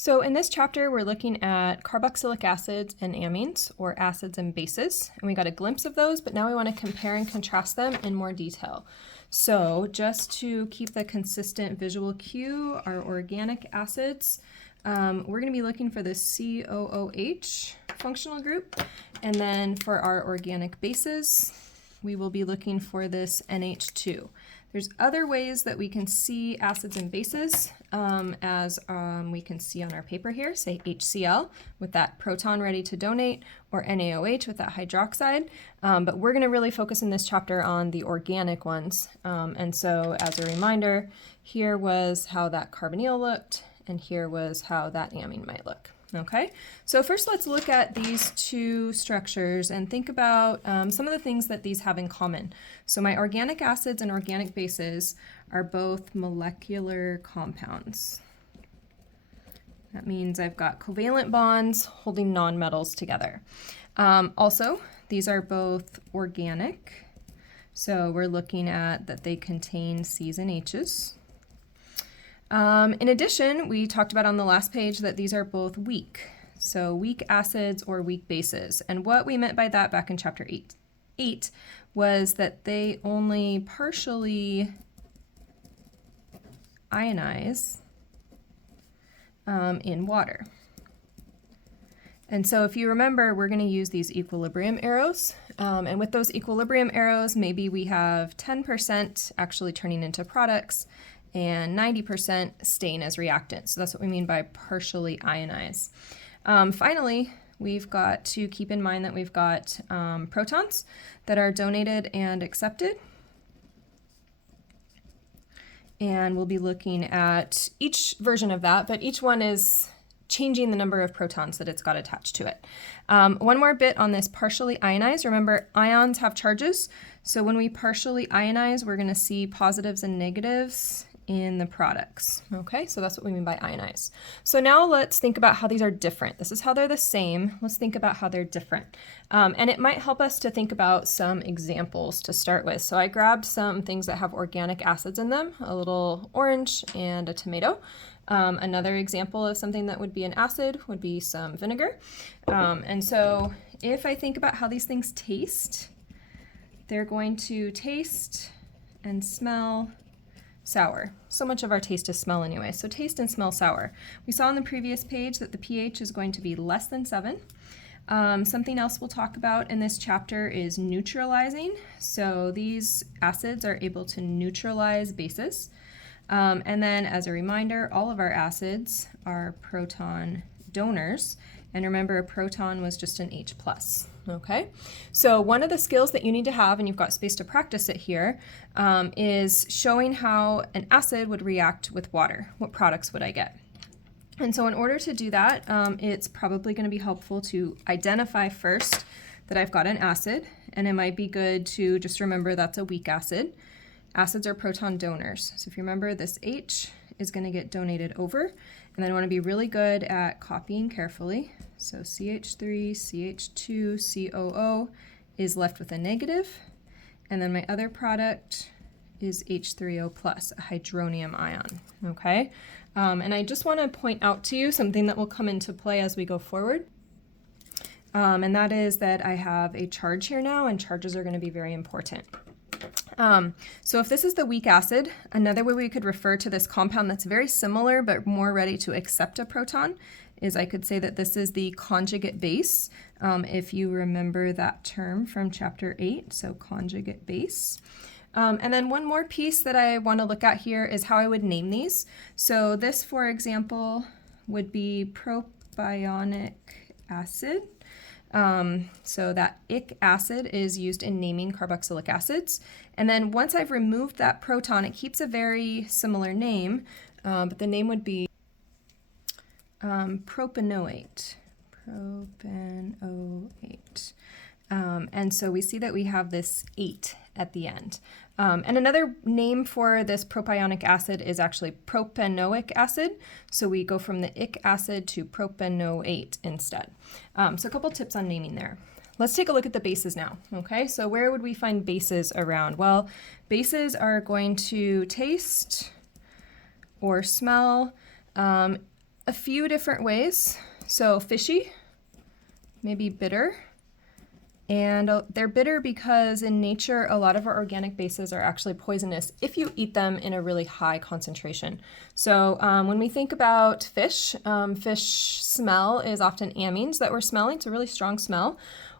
So in this chapter, we're looking at carboxylic acids and amines, or acids and bases, and we got a glimpse of those, but now we want to compare and contrast them in more detail. So just to keep the consistent visual cue, our organic acids, we're going to be looking for the COOH functional group, and then for our organic bases, we will be looking for this NH2. There's other ways that we can see acids and bases, as we can see on our paper here, say HCl with that proton ready to donate, or NaOH with that hydroxide, but we're going to really focus in this chapter on the organic ones. And so as a reminder, here was how that carbonyl looked, and here was how that amine might look. Okay, so first let's look at these two structures and think about some of the things that these have in common. So my organic acids and organic bases are both molecular compounds. That means I've got covalent bonds holding nonmetals together. Also, these are both organic, so we're looking at that they contain C's and H's. In addition, we talked about on the last page that these are both weak, so weak acids or weak bases. And what we meant by that back in chapter 8 was that they only partially ionize in water. And so if you remember, we're going to use these equilibrium arrows. And with those equilibrium arrows, maybe we have 10% actually turning into products, and 90% staying as reactants. So that's what we mean by partially ionize. Finally, we've got to keep in mind that we've got protons that are donated and accepted. And we'll be looking at each version of that, but each one is changing the number of protons that it's got attached to it. One more bit on this partially ionize. Remember, ions have charges. So when we partially ionize, we're going to see positives and negatives in the products. Okay, so that's what we mean by ionize. So now let's think about how these are different. This is how they're the same. Let's think about how they're different. And it might help us to think about some examples to start with. So I grabbed some things that have organic acids in them, a little orange and a tomato. Another example of something that would be an acid would be some vinegar. And so if I think about how these things taste, they're going to taste and smell sour. So much of our taste is smell anyway, so taste and smell sour. We saw on the previous page that the pH is going to be less than 7. Something else we'll talk about in this chapter is neutralizing. So these acids are able to neutralize bases. And then as a reminder, all of our acids are proton donors. And remember, a proton was just an H+. Okay, so one of the skills that you need to have, and you've got space to practice it here, is showing how an acid would react with water. What products would I get? And so in order to do that, it's probably going to be helpful to identify first that I've got an acid, and it might be good to just remember that's a weak acid. Acids are proton donors. So if you remember, this H is going to get donated over, and then I want to be really good at copying carefully. So CH3, CH2, COO is left with a negative, and then my other product is H3O+, a hydronium ion, okay? And I just want to point out to you something that will come into play as we go forward, and that is that I have a charge here now, and charges are going to be very important. So if this is the weak acid, another way we could refer to this compound that's very similar but more ready to accept a proton is I could say that this is the conjugate base, if you remember that term from chapter 8, so conjugate base. And then one more piece that I want to look at here is how I would name these. So this, for example, would be propionic acid. So that ic acid is used in naming carboxylic acids. And then once I've removed that proton, it keeps a very similar name, but the name would be propanoate. Propanoate. And so we see that we have this 8 at the end. And another name for this propionic acid is actually propanoic acid. So we go from the ic acid to propanoate instead. So a couple tips on naming there. Let's take a look at the bases now, okay? So where would we find bases around? Well, bases are going to taste or smell a few different ways. So fishy, maybe bitter. And they're bitter because in nature, a lot of our organic bases are actually poisonous if you eat them in a really high concentration. So when we think about fish, fish smell is often amines that we're smelling. It's a really strong smell.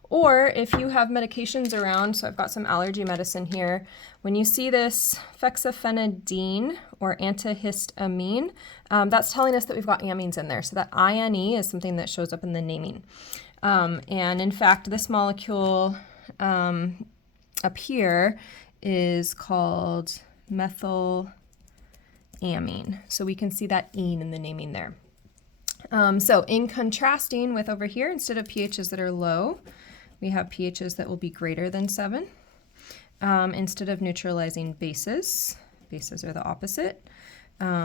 Or if you have medications around, so I've got some allergy medicine here, when you see this fexofenadine or antihistamine, that's telling us that we've got amines in there. So that INE is something that shows up in the naming. And in fact, this molecule up here is called methylamine. So we can see that ene in the naming there. So in contrasting with over here, instead of pHs that are low, we have pHs that will be greater than 7. Instead of neutralizing bases, bases are the opposite.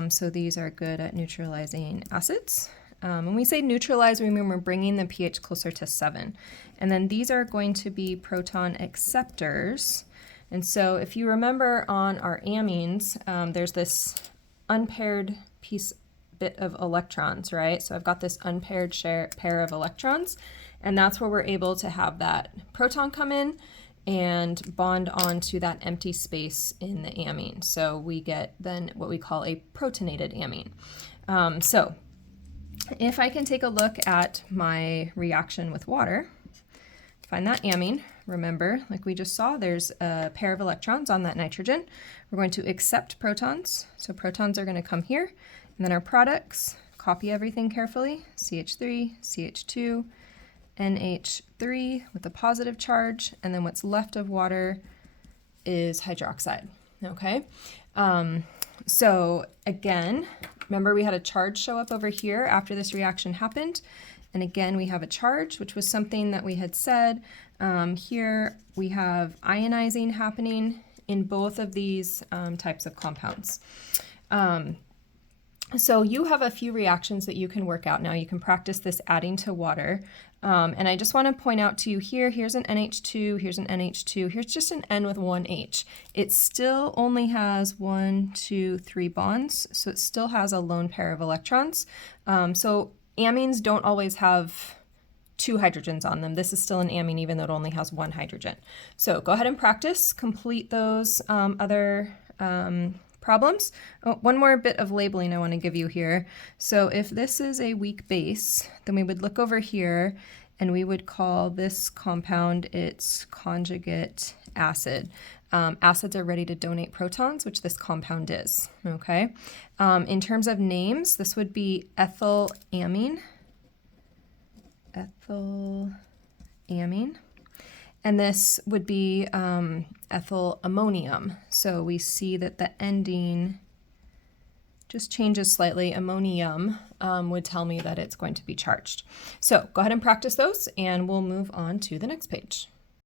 So these are good at neutralizing acids. When we say neutralize, we mean we're bringing the pH closer to 7. And then these are going to be proton acceptors. And so if you remember on our amines, there's this unpaired bit of electrons, right? So I've got this unpaired pair of electrons, and that's where we're able to have that proton come in and bond onto that empty space in the amine. So we get then what we call a protonated amine. So if I can take a look at my reaction with water, find that amine, remember, like we just saw, there's a pair of electrons on that nitrogen. We're going to accept protons. So protons are going to come here, and then our products, copy everything carefully, CH3, CH2, NH3 with a positive charge, and then what's left of water is hydroxide, okay? So again, remember we had a charge show up over here after this reaction happened, and again we have a charge, which was something that we had said. Here we have ionizing happening in both of these types of compounds. So you have a few reactions that you can work out now. You can practice this adding to water. And I just want to point out to you here, here's an NH2, here's an NH2, here's just an N with one H. It still only has 1, 2, 3 bonds, so it still has a lone pair of electrons. So amines don't always have 2 hydrogens on them. This is still an amine even though it only has 1 hydrogen. So go ahead and practice, complete those other problems. Oh, one more bit of labeling I want to give you here. So if this is a weak base, then we would look over here and we would call this compound its conjugate acid. Acids are ready to donate protons, which this compound is, okay? In terms of names, this would be ethylamine. Ethylamine. And this would be ethylammonium. So we see that the ending just changes slightly. Ammonium would tell me that it's going to be charged. So go ahead and practice those, and we'll move on to the next page.